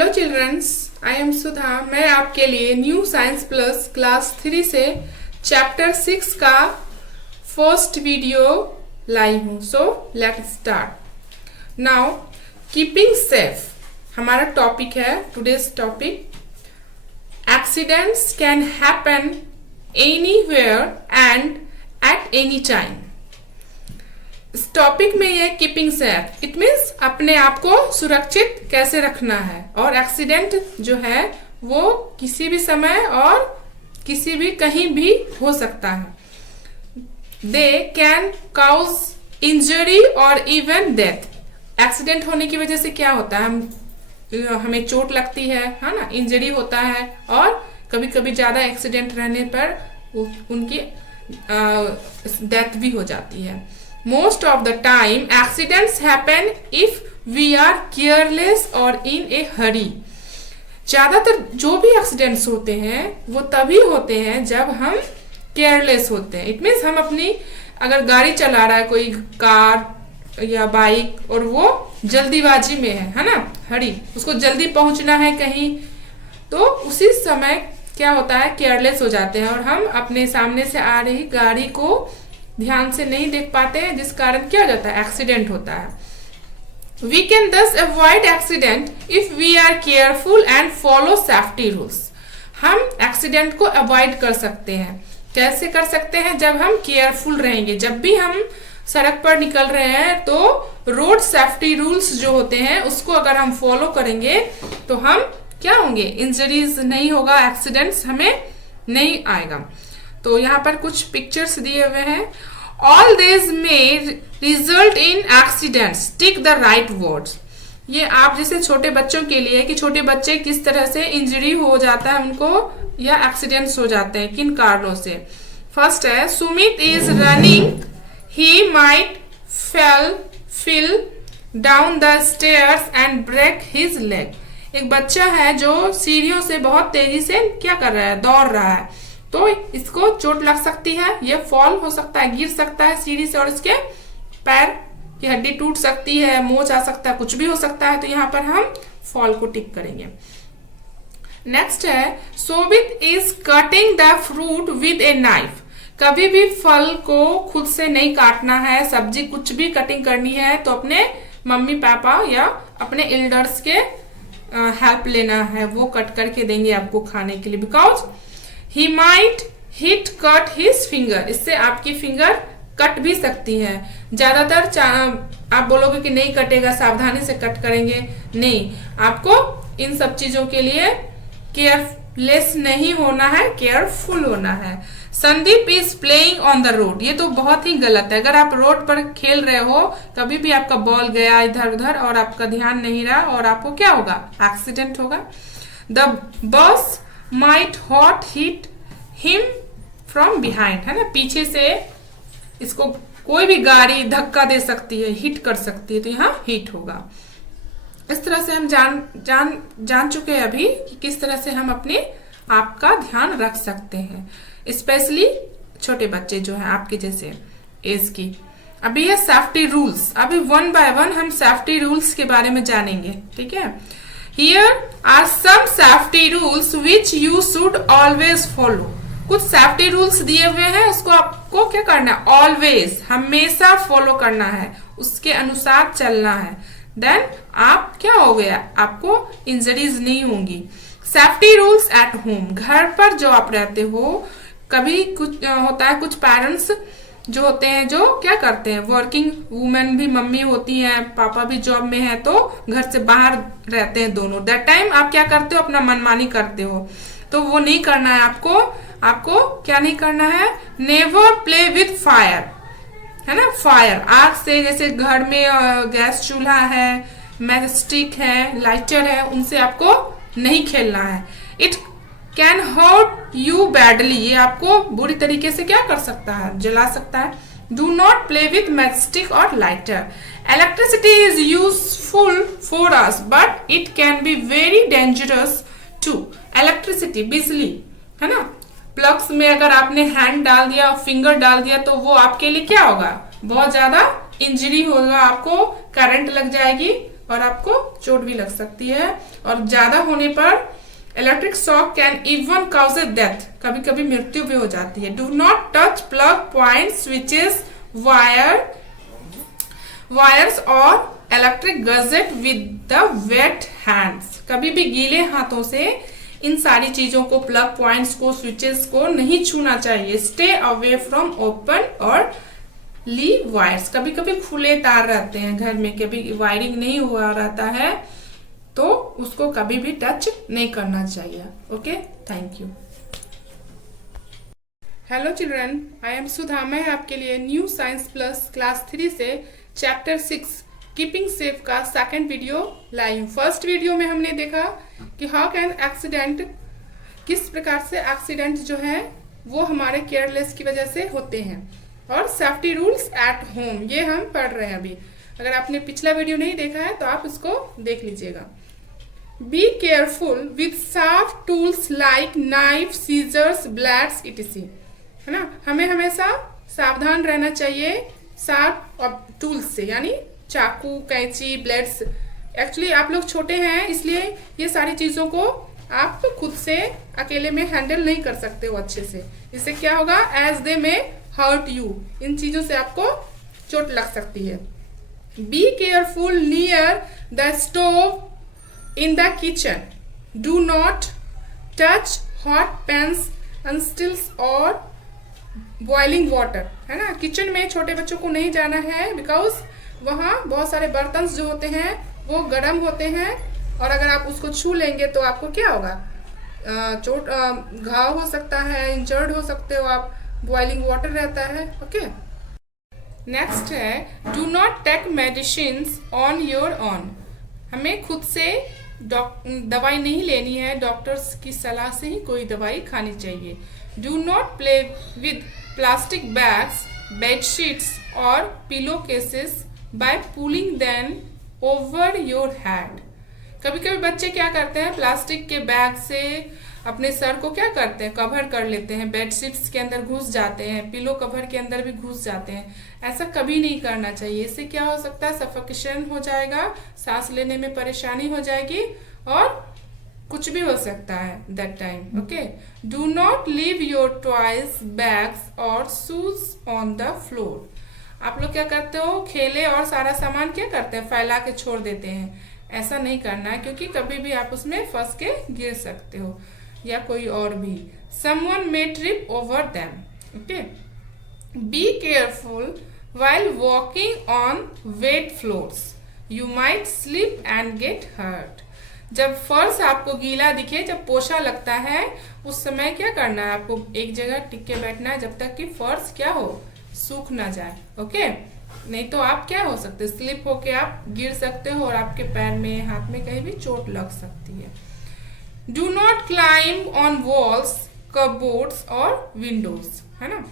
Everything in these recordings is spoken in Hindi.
Hello childrens, I am Sudha. मैं आपके लिए न्यू साइंस प्लस क्लास 3 से चैप्टर 6 का फर्स्ट वीडियो लाई हूँ। So let's start now. Keeping safe हमारा टॉपिक है। Today's topic accidents can happen anywhere and at any time. इस टॉपिक में ये कीपिंग सेफ इट मीन्स अपने आप को सुरक्षित कैसे रखना है, और एक्सीडेंट जो है वो किसी भी समय और किसी भी कहीं भी हो सकता है। दे कैन काउज इंजरी और इवन डेथ। एक्सीडेंट होने की वजह से क्या होता है, हमें चोट लगती है ना, इंजरी होता है, और कभी कभी ज्यादा एक्सीडेंट रहने पर उनकी डेथ भी हो जाती है। Most of the time accidents happen if we are careless or in a hurry। ज्यादातर जो भी एक्सीडेंट्स होते हैं वो तभी होते हैं जब हम केयरलेस होते हैं। इट मीन्स हम अपनी अगर गाड़ी चला रहा है कोई कार या बाइक और वो जल्दीबाजी में है ना, हरी, उसको जल्दी पहुंचना है कहीं, तो उसी समय क्या होता है, केयरलेस हो जाते हैं और हम अपने सामने से आ रही गाड़ी को ध्यान से नहीं देख पाते हैं, जिस कारण क्या हो जाता है, एक्सीडेंट होता है। We can thus avoid accident if we are careful and follow safety rules. हम एक्सीडेंट को अवॉइड कर सकते हैं। कैसे कर सकते हैं? जब हम केयरफुल रहेंगे। जब भी हम सड़क पर निकल रहे हैं तो रोड सेफ्टी रूल्स जो होते हैं उसको अगर हम फॉलो करेंगे तो हम क्या होंगे, इंजरीज नहीं होगा, एक्सीडेंट्स हमें नहीं आएगा। तो यहाँ पर कुछ पिक्चर्स दिए हुए हैं। ऑल दिस में result in accidents, tick the right words. ये आप जैसे छोटे बच्चों के लिए कि छोटे बच्चे किस तरह से इंजरी हो जाता है उनको, या एक्सीडेंट्स हो जाते हैं किन कारणों से। फर्स्ट है, Sumit is running, he might fall down the stairs and break his leg. एक बच्चा है जो सीढ़ियों से बहुत तेजी से क्या कर रहा है, दौड़ रहा है, तो इसको चोट लग सकती है, ये फॉल हो सकता है, गिर सकता है सीढ़ी से और इसके पैर की हड्डी टूट सकती है, मोच आ सकता है, कुछ भी हो सकता है। तो यहाँ पर हम फॉल को टिक करेंगे। नेक्स्ट है, सोबित is cutting the fruit with a knife. कभी भी फल को खुद से नहीं काटना है, सब्जी कुछ भी कटिंग करनी है तो अपने मम्मी पापा या अपने एल्डर्स के हेल्प लेना है, वो कट करके देंगे आपको खाने के लिए। Because He might hit cut his finger। इससे आपकी फिंगर कट भी सकती है। ज्यादातर आप बोलोगे कि नहीं कटेगा, सावधानी से कट करेंगे, नहीं, आपको इन सब चीजों के लिए केयरलेस नहीं होना है, केयरफुल होना है। Sandeep is playing on the road. ये तो बहुत ही गलत है। अगर आप रोड पर खेल रहे हो, कभी भी आपका बॉल गया इधर उधर और आपका ध्यान नहीं रहा, और आपको क्या होगा, एक्सीडेंट होगा। The bus might hot hit him from behind, है ना, पीछे से इसको कोई भी गाड़ी धक्का दे सकती है, हिट कर सकती है, तो यहाँ हिट होगा। इस तरह से हम जान चुके हैं अभी कि किस तरह से हम अपने आप का ध्यान रख सकते हैं, स्पेशली छोटे बच्चे जो हैं आपके जैसे एज की। अभी है सेफ्टी रूल्स। अभी वन बाय वन हम सेफ्टी रूल्स के बारे में जानेंगे, ठीक है। Here are some safety rules which you should always follow। कुछ सेफ्टी रूल्स दिए हुए हैं, उसको आपको क्या करना है, ऑलवेज, हमेशा फॉलो करना है, उसके अनुसार चलना है। देन आप क्या हो गया, आपको इंजरीज नहीं होंगी। सेफ्टी रूल्स एट होम, घर पर जो आप रहते हो, कभी कुछ होता है, कुछ पेरेंट्स जो होते हैं जो क्या करते हैं, वर्किंग वुमेन भी मम्मी होती हैं, पापा भी जॉब में है, तो घर से बाहर रहते हैं दोनों। दैट टाइम आप क्या करते हो, अपना मनमानी करते हो, तो वो नहीं करना है आपको। आपको क्या नहीं करना है, नेवर प्ले विथ फायर, है ना, फायर, आग से। जैसे घर में गैस चूल्हा है, मैच स्टिक है, लाइटर है, उनसे आपको नहीं खेलना है। It can hurt you badly, ये आपको बुरी तरीके से क्या कर सकता है, जला सकता है। Do not play with matchstick और lighter. Electricity is useful for us but it can be very dangerous too. Electricity, बिजली, है ना, प्लग्स में अगर आपने हैंड डाल दिया, फिंगर डाल दिया, तो वो आपके लिए क्या होगा, बहुत ज्यादा इंजरी होगा, आपको करंट लग जाएगी और आपको चोट भी लग सकती है, और ज्यादा होने पर electric shock can even cause a death, कभी कभी मृत्यु भी हो जाती है। Do not touch plug point, switches, wires और electric gadget with the wet hands, कभी भी गीले हाथों से इन सारी चीजों को, प्लग पॉइंट्स को, स्विचेस को नहीं छूना चाहिए। स्टे अवे फ्रॉम ओपन और लीव वायर्स, कभी कभी खुले तार रहते हैं घर में, कभी वायरिंग नहीं हुआ रहता है, तो उसको कभी भी टच नहीं करना चाहिए। Okay, thank you. Hello children, I am Sudha. मैं आपके लिए न्यू साइंस प्लस क्लास 3 से चैप्टर 6 कीपिंग सेफ का सेकंड वीडियो लाई हूँ। फर्स्ट वीडियो में हमने देखा कि हाउ कैन एक्सीडेंट, किस प्रकार से एक्सीडेंट जो है वो हमारे केयरलेस की वजह से होते हैं, और सेफ्टी रूल्स एट होम, ये हम पढ़ रहे हैं अभी। अगर आपने पिछला वीडियो नहीं देखा है तो आप उसको देख लीजिएगा। Be careful with sharp tools like knife, scissors, blades etc, है ना। हमें हमेशा सावधान रहना चाहिए शार्प टूल्स से, यानी चाकू, कैंची, ब्लेड्स। एक्चुअली आप लोग छोटे हैं, इसलिए ये सारी चीजों को आप खुद से अकेले में हैंडल नहीं कर सकते हो अच्छे से। इससे क्या होगा, एज दे में हर्ट यू, इन चीजों से आपको चोट लग सकती है। Be careful near the stove in the kitchen, do not touch hot pans, utensils और बॉइलिंग वाटर, है ना। किचन में छोटे बच्चों को नहीं जाना है, बिकॉज वहाँ बहुत सारे बर्तन जो होते हैं वो गर्म होते हैं, और अगर आप उसको छू लेंगे तो आपको क्या होगा, चोट, घाव हो सकता है, इंजर्ड हो सकते हो आप। बॉइलिंग वाटर रहता है। ओके, नेक्स्ट है do not take medicine on your own, हमें खुद से दवाई नहीं लेनी है, डॉक्टर्स की सलाह से ही कोई दवाई खानी चाहिए। Do not play with plastic bags, bedsheets और pillow cases by pulling them over your head, कभी कभी बच्चे क्या करते हैं, प्लास्टिक के बैग से अपने सर को क्या करते हैं, कवर कर लेते हैं, बेडशीट्स के अंदर घुस जाते हैं, पिलो कवर के अंदर भी घुस जाते हैं। ऐसा कभी नहीं करना चाहिए। इससे क्या हो सकता है, सफोकेशन हो जाएगा, सांस लेने में परेशानी हो जाएगी, और कुछ भी हो सकता है that time. Okay, do not leave your toys, bags और शूज ऑन द फ्लोर, आप लोग क्या करते हो, खेले और सारा सामान क्या करते हैं, फैला के छोड़ देते हैं। ऐसा नहीं करना है, क्योंकि कभी भी आप उसमें फंस के गिर सकते हो, या कोई और भी। someone may trip over them. Okay, be careful while walking on wet floors, you might slip and get hurt. जब फर्श आपको गीला दिखे, जब पोछा लगता है, उस समय क्या करना है, आपको एक जगह टिक के बैठना है जब तक कि फर्श क्या हो, सूख ना जाए। ओके, नहीं तो आप क्या हो सकते, स्लिप होके आप गिर सकते हो, और आपके पैर में, हाथ में कहीं भी चोट लग सकती है। Do not climb on walls, cupboards और विंडोज, है ना।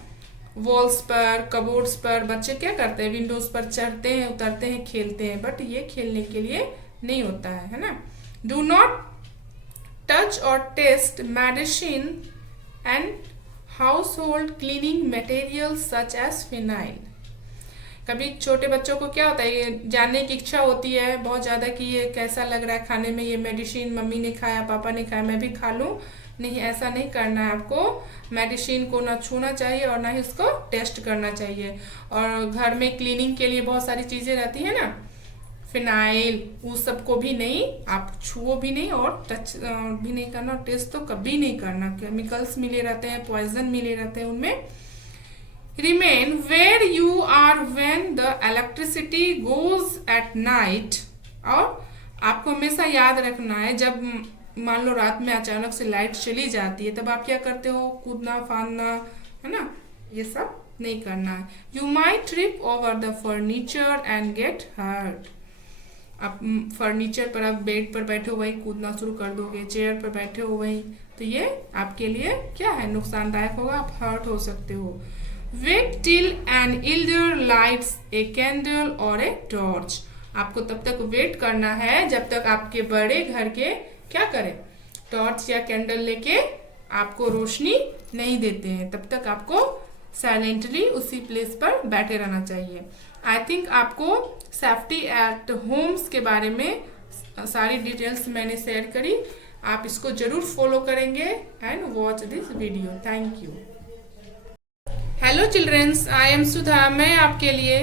वॉल्स पर, कबोर्ड्स पर बच्चे क्या करते हैं, विंडोज पर चढ़ते हैं, उतरते हैं, खेलते हैं, बट ये खेलने के लिए नहीं होता है ना। डू नॉट टच और taste medicine and household cleaning material such as phenyl, कभी छोटे बच्चों को क्या होता है, ये जानने की इच्छा होती है बहुत ज़्यादा कि ये कैसा लग रहा है खाने में, ये मेडिसिन मम्मी ने खाया, पापा ने खाया, मैं भी खा लूँ। नहीं, ऐसा नहीं करना है आपको। मेडिसिन को ना छूना चाहिए और ना ही उसको टेस्ट करना चाहिए। और घर में क्लीनिंग के लिए बहुत सारी चीज़ें रहती है ना, फिनाइल, उस सब को भी नहीं, आप छुओ भी नहीं और टच भी नहीं करना, टेस्ट तो कभी नहीं करना। केमिकल्स मिले रहते हैं, पॉइजन मिले रहते हैं उनमें। Remain where you are when the electricity goes at night, और आपको हमेशा याद रखना है, जब मान लो रात में अचानक से लाइट चली जाती है, तब आप क्या करते हो, कूदना फांदना, है ना, ये सब नहीं करना है। You might trip over the furniture and get hurt, आप फर्नीचर पर, आप बेड पर बैठे हो वही कूदना शुरू कर दोगे, चेयर पर बैठे हो वही, तो ये आपके लिए क्या है, नुकसानदायक होगा, आप हर्ट हो सकते हो। Wait till an elder lights a candle or a torch, आपको तब तक वेट करना है जब तक आपके बड़े घर के क्या करें, टॉर्च या कैंडल लेके आपको रोशनी नहीं देते हैं, तब तक आपको साइलेंटली उसी प्लेस पर बैठे रहना चाहिए। आई थिंक आपको सेफ्टी एट होम्स के बारे में सारी डिटेल्स मैंने शेयर करी। आप इसको जरूर फॉलो करेंगे and watch this video. Thank you. Hello childrens, I am Sudha. मैं आपके लिए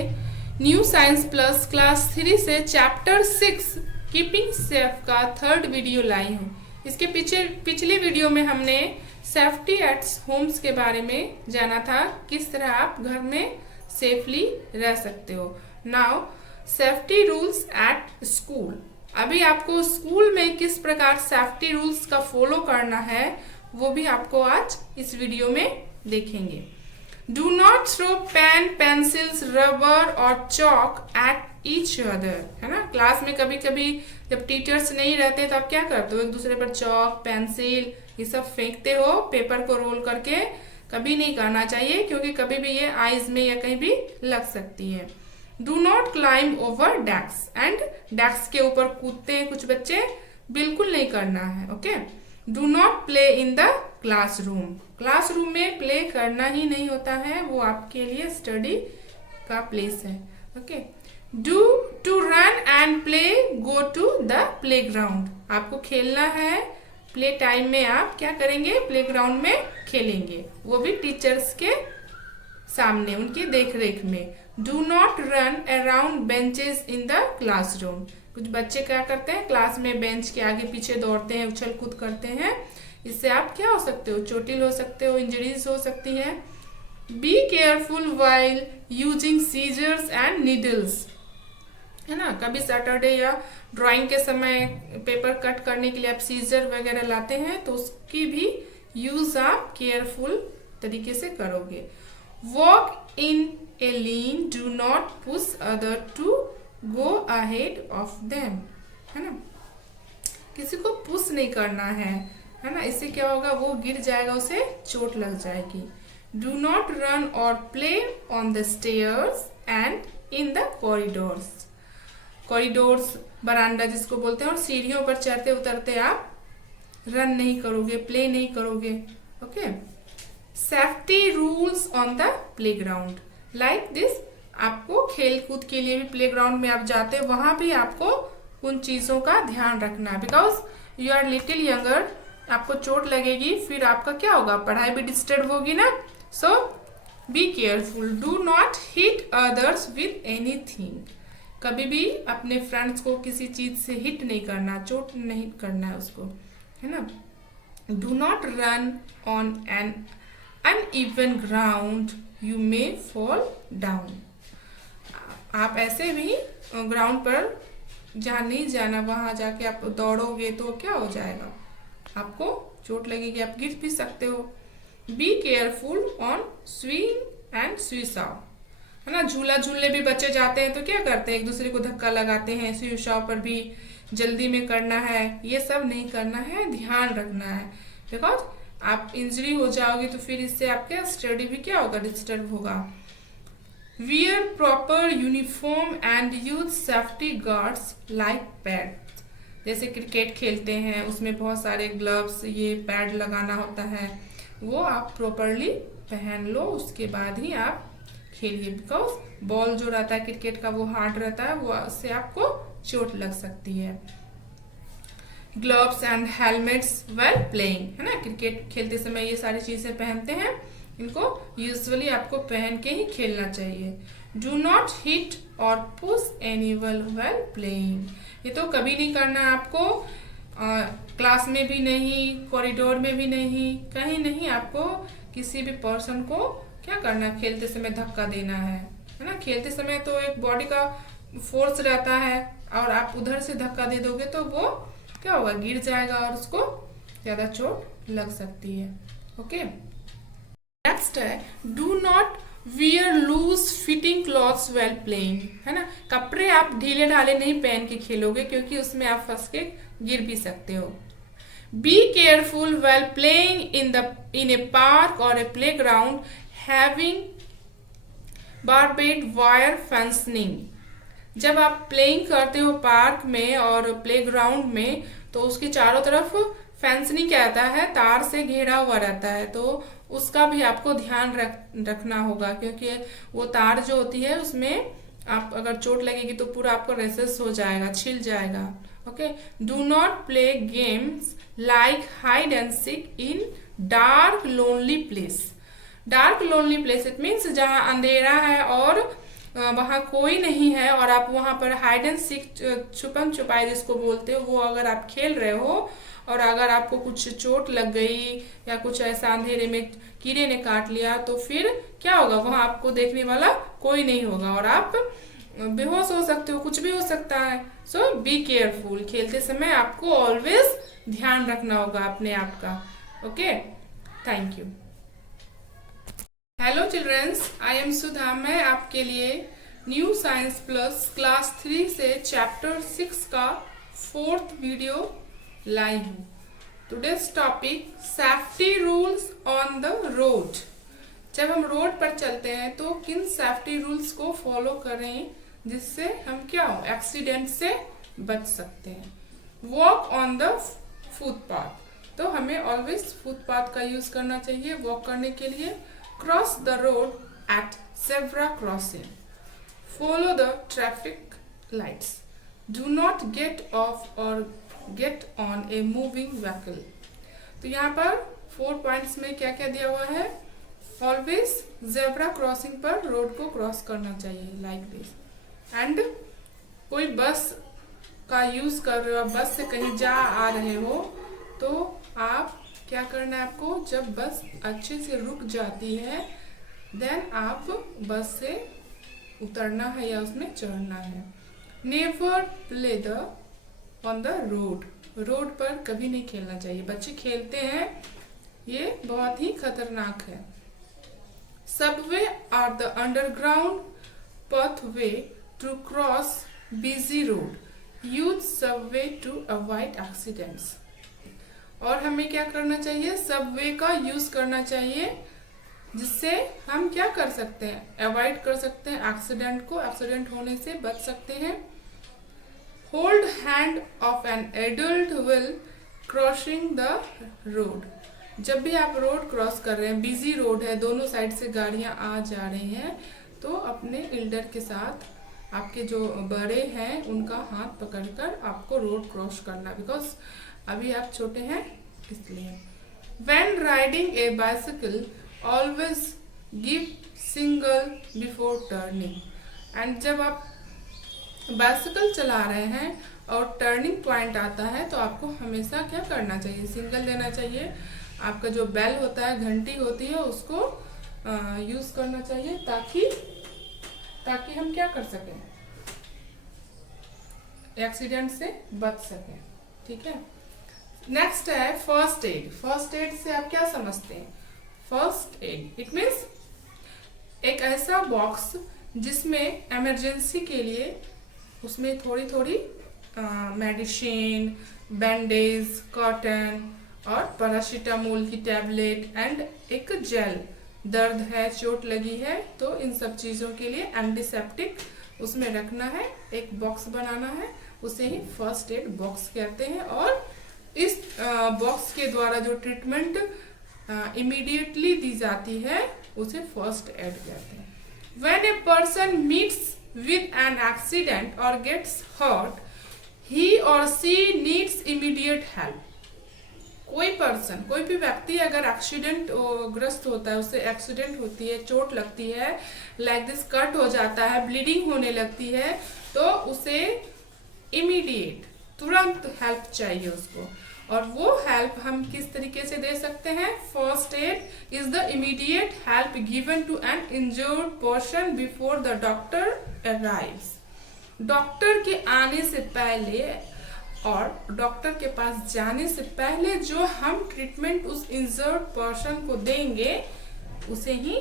न्यू साइंस प्लस क्लास 3 से चैप्टर 6 कीपिंग सेफ का 3rd वीडियो लाई हूँ। इसके पिछले वीडियो में हमने सेफ्टी एट होम्स के बारे में जाना था, किस तरह आप घर में सेफली रह सकते हो। Now safety rules at school. अभी आपको स्कूल में किस प्रकार सेफ्टी रूल्स का फॉलो करना है वो भी आपको आज इस वीडियो में देखेंगे। Do not throw pen, pencils, rubber और चॉक एट ईच अदर, है ना। क्लास में कभी कभी जब टीचर्स नहीं रहते तो आप क्या करते हो, एक दूसरे पर चॉक, पेंसिल ये सब फेंकते हो पेपर को रोल करके। कभी नहीं करना चाहिए क्योंकि कभी भी ये आईज में या कहीं भी लग सकती है। Do not climb over desk, and desk के ऊपर कूदते हैं कुछ बच्चे, बिल्कुल नहीं करना है। Okay. Do not play in the classroom. Classroom में प्ले करना ही नहीं होता है, वो आपके लिए स्टडी का प्लेस है। Okay. Do to run and play, go to the playground. आपको खेलना है, प्ले टाइम में आप क्या करेंगे, प्लेग्राउंड में खेलेंगे, वो भी टीचर्स के सामने, उनकी देख रेख में। Do not run around benches in the classroom. कुछ बच्चे क्या करते हैं, क्लास में बेंच के आगे पीछे दौड़ते हैं, उछल कूद करते हैं। इससे आप क्या हो सकते हो, चोटिल हो सकते हो, इंजरीज हो सकती है। Be careful while using scissors and needles, है ना। कभी सैटरडे या ड्राइंग के समय पेपर कट करने के लिए आप सीजर वगैरह लाते हैं तो उसकी भी यूज आप केयरफुल तरीके से करोगे। Walk in a lane, do not push other to go ahead of them, है ना। किसी को पुश नहीं करना है ना। इससे क्या होगा, वो गिर जाएगा, उसे चोट लग जाएगी। डू नॉट रन और play on the stairs and in the corridors. Corridors बरांडा जिसको बोलते हैं, और सीढ़ियों पर चढ़ते उतरते आप रन नहीं करोगे, प्ले नहीं करोगे। Okay. Safety rules on the playground like this. आपको खेल कूद के लिए भी प्लेग्राउंड में आप जाते हैं, वहां भी आपको उन चीजों का ध्यान रखना है, because you are little younger. आपको चोट लगेगी, फिर आपका क्या होगा, पढ़ाई भी डिस्टर्ब होगी ना। So be careful. Do not hit others with anything. कभी भी अपने फ्रेंड्स को किसी चीज से हिट नहीं करना, चोट नहीं करना है उसको, है ना। Do not run on an uneven ground, you may fall down. आप ऐसे भी ग्राउंड पर जहाँ नहीं जाना वहां जाके आप दौड़ोगे तो क्या हो जाएगा, आपको चोट लगेगी, आप गिर भी सकते हो। Be careful on swing and seesaw, है ना। झूला झूलने भी बच्चे जाते हैं तो क्या करते हैं, एक दूसरे को धक्का लगाते हैं। स्विसाव पर भी जल्दी में करना है, ये सब नहीं करना है, ध्यान रखना है, बिकॉज आप इंजरी हो जाओगे तो फिर इससे आपका स्टडी भी क्या होगा, डिस्टर्ब होगा। Wear proper uniform and use safety guards like pad. जैसे क्रिकेट खेलते हैं उसमें बहुत सारे ग्लव्स, ये पैड लगाना होता है, वो आप प्रॉपरली पहन लो, उसके बाद ही आप खेलिए, बिकॉज बॉल जो रहता है क्रिकेट का वो हार्ड रहता है, वो उससे आपको चोट लग सकती है। Gloves and helmets well playing, है ना। क्रिकेट खेलते समय ये सारी चीजें पहनते हैं, इनको यूजुअली आपको पहन के ही खेलना चाहिए। डू नॉट हिट और पुश एनीवन वेल प्लेइंग। ये तो कभी नहीं करना है आपको, क्लास में भी नहीं, कॉरिडोर में भी नहीं, कहीं नहीं आपको किसी भी पर्सन को क्या करना है, खेलते समय धक्का देना है ना। खेलते समय तो एक बॉडी का फोर्स रहता है और आप उधर से धक्का दे दोगे तो वो क्या होगा, गिर जाएगा और उसको ज्यादा चोट लग सकती है। ओके। नेक्स्ट है do not wear loose fitting clothes while playing, है ना। कपड़े आप ढीले ढाले नहीं पहन के खेलोगे क्योंकि उसमें आप फंस के गिर भी सकते हो। Be careful while playing in a park और a playground having barbed wire fencing. जब आप प्लेइंग करते हो पार्क में और प्ले ग्राउंड में तो उसके चारों तरफ फेंसिंग क्या रहता है, तार से घेरा हुआ रहता है, तो उसका भी आपको ध्यान रखना होगा क्योंकि वो तार जो होती है उसमें आप अगर चोट लगेगी तो पूरा आपका रेसेस हो जाएगा, छिल जाएगा। Okay, do not play games like hide and seek in dark lonely place. Dark lonely place it means जहाँ अंधेरा है और वहाँ कोई नहीं है और आप वहाँ पर हाइड एंड सीक, छुपम छुपाई जिसको बोलते हो, वो अगर आप खेल रहे हो और अगर आपको कुछ चोट लग गई या कुछ ऐसा अंधेरे में कीड़े ने काट लिया तो फिर क्या होगा, वहाँ आपको देखने वाला कोई नहीं होगा और आप बेहोश हो सकते हो, कुछ भी हो सकता है। सो बी केयरफुल, खेलते समय आपको ऑलवेज ध्यान रखना होगा अपने आप का। Okay, thank you. Hello childrens, I am Sudha. मैं आपके लिए न्यू साइंस प्लस क्लास 3 से चैप्टर 6 का 4th वीडियो लाई हूँ। Today's topic safety rules on the road. जब हम रोड पर चलते हैं तो किन सेफ्टी रूल्स को फॉलो करें जिससे हम क्या हो, एक्सीडेंट से बच सकते हैं। वॉक ऑन द फुटपाथ, तो हमें ऑलवेज फुटपाथ का यूज करना चाहिए वॉक करने के लिए। Cross the road at zebra crossing. Follow the traffic lights. Do not get off or get on a moving vehicle. तो यहाँ पर 4 पॉइंट्स में क्या क्या दिया हुआ है। ऑलवेज जेब्रा क्रॉसिंग पर रोड को क्रॉस करना चाहिए लाइक दिस। एंड कोई बस का यूज कर रहे हो, बस से कहीं जा आ रहे हो तो आप क्या करना है, आपको जब बस अच्छे से रुक जाती है देन आप बस से उतरना है या उसमें चढ़ना है। Never play the on the road, road पर कभी नहीं खेलना चाहिए। बच्चे खेलते हैं, ये बहुत ही खतरनाक है। Subway are the underground pathway to cross busy road, use subway to avoid accidents. और हमें क्या करना चाहिए, सबवे का यूज करना चाहिए जिससे हम क्या कर सकते हैं, अवॉइड कर सकते हैं एक्सीडेंट को, एक्सीडेंट होने से बच सकते हैं। Hold hand of an adult wheel crossing the road, जब भी आप रोड क्रॉस कर रहे हैं, बिजी रोड है, दोनों साइड से गाड़ियां आ जा रही हैं, तो अपने एल्डर के साथ आपके जो बड़े हैं उनका हाथ पकड़कर आपको रोड क्रॉस करना, बिकॉज अभी आप छोटे हैं इसलिए। When riding a bicycle, always give signal before turning. And जब आप बाइसिकल चला रहे हैं और टर्निंग पॉइंट आता है तो आपको हमेशा क्या करना चाहिए, सिग्नल देना चाहिए। आपका जो बेल होता है, घंटी होती है, उसको यूज करना चाहिए ताकि हम क्या कर सकें, एक्सीडेंट से बच सकें। ठीक है, नेक्स्ट है फर्स्ट एड। फर्स्ट एड से आप क्या समझते हैं? फर्स्ट एड इट मीन्स एक ऐसा बॉक्स जिसमें इमरजेंसी के लिए उसमें थोड़ी थोड़ी मेडिसिन, बैंडेज, कॉटन और पैरासीटामोल की टैबलेट एंड एक जेल। दर्द है, चोट लगी है तो इन सब चीज़ों के लिए एंटीसेप्टिक उसमें रखना है, एक बॉक्स बनाना है, उसे ही फर्स्ट एड बॉक्स कहते हैं। और इस बॉक्स के द्वारा जो ट्रीटमेंट इमीडिएटली दी जाती है उसे फर्स्ट एड कहते हैं। When a person meets with an accident or gets hurt, he or she needs immediate help. कोई भी व्यक्ति अगर एक्सीडेंट ग्रस्त होता है, उससे एक्सीडेंट होती है, चोट लगती है, लाइक दिस कट हो जाता है, ब्लीडिंग होने लगती है, तो उसे इमीडिएट तुरंत हेल्प चाहिए उसको। और वो हेल्प हम किस तरीके से दे सकते हैं? First aid is the immediate help given to an injured person before the doctor arrives. Doctor के आने से पहले और डॉक्टर के पास जाने से पहले जो हम ट्रीटमेंट उस इंजर्ड पर्सन को देंगे उसे ही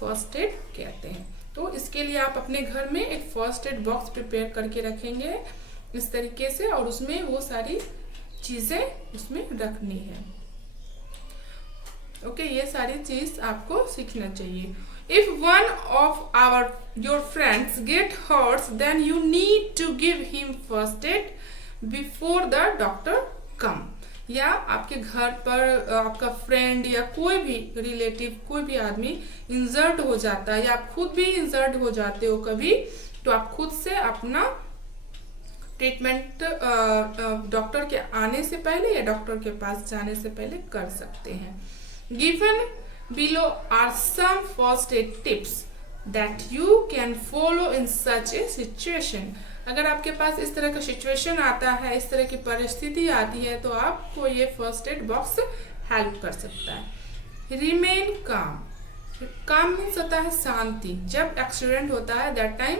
फर्स्ट एड कहते हैं। तो इसके लिए आप अपने घर में एक फर्स्ट एड बॉक्स प्रिपेयर करके रखेंगे इस तरीके से, और उसमें वो सारी चीजें उसमें रखनी है। ओके, ये सारी चीज आपको सीखना चाहिए। If one of your friends get hurt, then you need to give him first aid before the doctor come. या आपके घर पर आपका फ्रेंड या कोई भी रिलेटिव, कोई भी आदमी इंजर्ड हो जाता है या आप खुद भी इंजर्ड हो जाते हो कभी, तो आप खुद से अपना ट्रीटमेंट डॉक्टर के आने से पहले या डॉक्टर के पास जाने से पहले कर सकते हैं। Given below are some first aid tips that you can follow in such a situation. अगर आपके पास इस तरह का सिचुएशन आता है, इस तरह की परिस्थिति आती है, तो आपको ये फर्स्ट एड बॉक्स हेल्प कर सकता है। रिमेन काम। काम मीन्स होता है शांति। जब एक्सीडेंट होता है दैट टाइम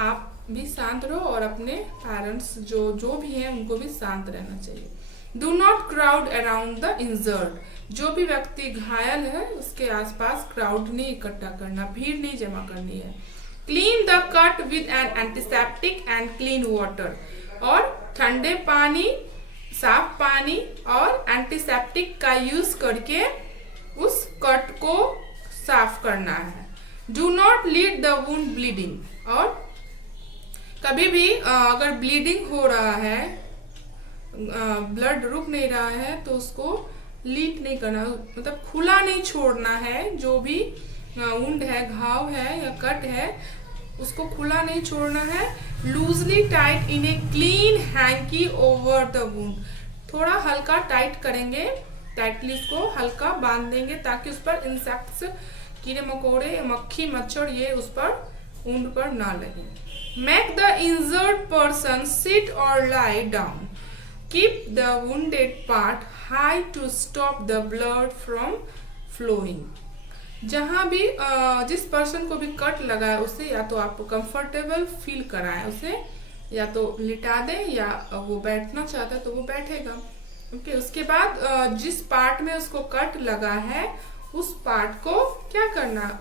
आप भी शांत रहो और अपने पेरेंट्स जो भी हैं उनको भी शांत रहना चाहिए। Do not crowd around the injured. जो भी व्यक्ति घायल है उसके आसपास क्राउड नहीं इकट्ठा करना, भीड़ नहीं जमा करनी है। Clean the cut with N antiseptic and clean water. और ठंडे पानी, साफ पानी और एंटीसेप्टिक का यूज करके उस कट को साफ करना है। Do not lead the wound bleeding. और कभी भी अगर ब्लीडिंग हो रहा है, ब्लड रुक नहीं रहा है, तो उसको लीड नहीं करना, मतलब खुला नहीं छोड़ना है। जो भी वुंड है, घाव है या कट है, उसको खुला नहीं छोड़ना है। Loosely tight in a clean hanky over the wound. थोड़ा हल्का टाइट करेंगे, टाइटली इसको हल्का बांध देंगे ताकि उस पर इंसेक्ट्स, कीड़े मकोड़े, मक्खी मच्छर ये उस पर वुंड पर ना लगे। Make the injured person sit और lie down. Keep the wounded part high to stop the blood from flowing। जहाँ भी जिस पर्सन को भी कट लगा है उसे या तो आप कंफर्टेबल फील कराएं, उसे या तो लिटा दें या वो बैठना चाहता है तो वो बैठेगा। ओके, उसके बाद जिस पार्ट में उसको कट लगा है उस पार्ट को क्या करना है,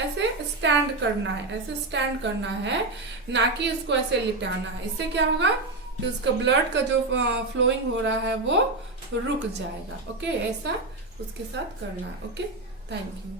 ऐसे स्टैंड करना है, ऐसे स्टैंड करना है, ना कि उसको ऐसे लिटाना है। इससे क्या होगा कि उसका ब्लड का जो फ्लोइंग हो रहा है वो रुक जाएगा। ओके, ऐसा उसके साथ करना है। Okay, thank you.